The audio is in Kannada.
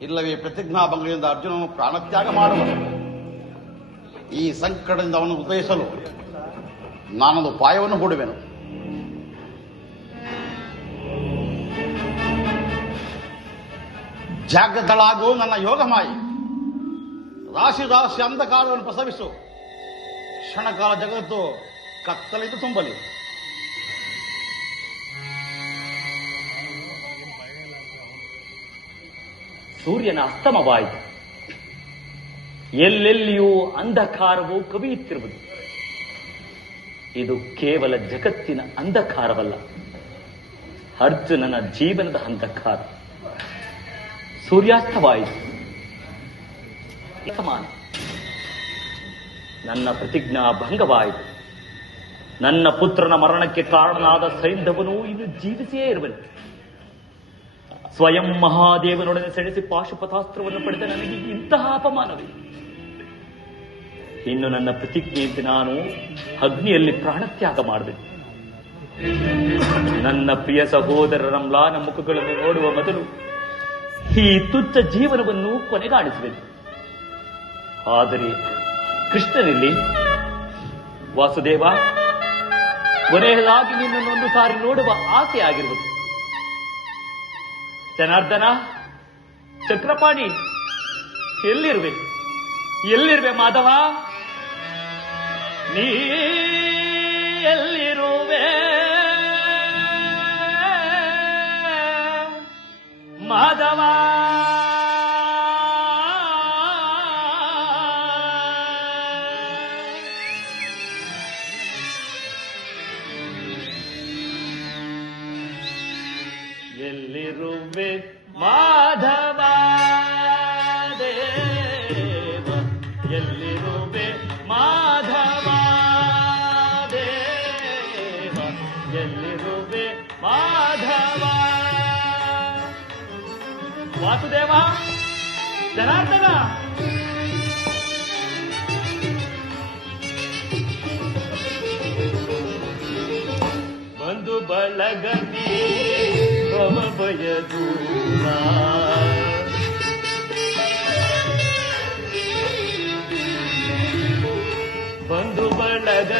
ಇಲ್ಲವೇ ಪ್ರತಿಜ್ಞಾಭಂಗದಿಂದ ಅರ್ಜುನನು ಪ್ರಾಣತ್ಯಾಗ ಮಾಡುವನು. ಈ ಸಂಕಟದಿಂದ ಅವನು ಉದಯಿಸಲು ನಾನೊಂದು ಉಪಾಯವನ್ನು ಹೂಡುವೆನು. ಜಾಗೃತಳಾಗು ನನ್ನ ಯೋಗಮಾಯಿ, ರಾಶಿ ರಾಶಿ ಅಂಧಕಾರವನ್ನು ಪ್ರಸವಿಸು. ಕ್ಷಣಕಾಲ ಜಗತ್ತು ಕತ್ತಲಿದ್ದು ತುಂಬಲಿ. ಸೂರ್ಯನ ಅಸ್ತಮವಾಯಿತು. ಎಲ್ಲೆಲ್ಲಿಯೂ ಅಂಧಕಾರವು ಕವಿಯುತ್ತಿರುವುದು. ಇದು ಕೇವಲ ಜಗತ್ತಿನ ಅಂಧಕಾರವಲ್ಲ, ಅರ್ಜುನನ ಜೀವನದ ಅಂಧಕಾರ. ಸೂರ್ಯಾಸ್ತವಾಯಿತು. ಸಮಾನ ನನ್ನ ಪ್ರತಿಜ್ಞಾ ಭಂಗವಾಯಿತು. ನನ್ನ ಪುತ್ರನ ಮರಣಕ್ಕೆ ಕಾರಣನಾದ ಸೈಂಧವನು ಇನ್ನು ಜೀವಿಸಿಯೇ ಇರುವನು. ಸ್ವಯಂ ಮಹಾದೇವನೊಡನೆ ಸೆಣಸಿ ಪಾಶುಪತಾಸ್ತ್ರವನ್ನು ಪಡೆದ ನನಗೆ ಇಂತಹ ಅಪಮಾನವೇ. ಇನ್ನು ನನ್ನ ಪ್ರತಿಜ್ಞೆಯಂತೆ ನಾನು ಅಗ್ನಿಯಲ್ಲಿ ಪ್ರಾಣತ್ಯಾಗ ಮಾಡಬೇಕು. ನನ್ನ ಪ್ರಿಯ ಸಹೋದರರ ಮ್ಲಾನ ಮುಖಗಳನ್ನು ನೋಡುವ ಮೊದಲು ಈ ತುಚ್ಛ ಜೀವನವನ್ನು ಕೊನೆಗಾಣಿಸಬೇಕು. ಆದರೆ ಕೃಷ್ಣನಲ್ಲಿ, ವಾಸುದೇವ, ಕೊನೆಯದಾಗಿ ನಿನ್ನನ್ನು ಒಂದು ಸಾರಿ ನೋಡುವ ಆಸೆ ಆಗಿರುವುದು. ಜನಾರ್ದನ, ಚಕ್ರಪಾಣಿ, ಎಲ್ಲಿರುವೆ ಮಾಧವ? ನೀ ಎಲ್ಲಿರುವೆ ಮಾಧವ? ಎಲ್ಲಿರುವೆ ಮಾಧವ ದೇವ? ಎಲ್ಲಿರುವೆ ಮಾಧವ ದೇವ? ಎಲ್ಲಿರುವೆ ಮಾಧವ? ವಾಸುದೇವ, ಜನಾರ್ದನ, ಬಂಧು ಬಳಗದಿ ಭವಭಯದೂರ, ಬಂಧು ಬಳಗ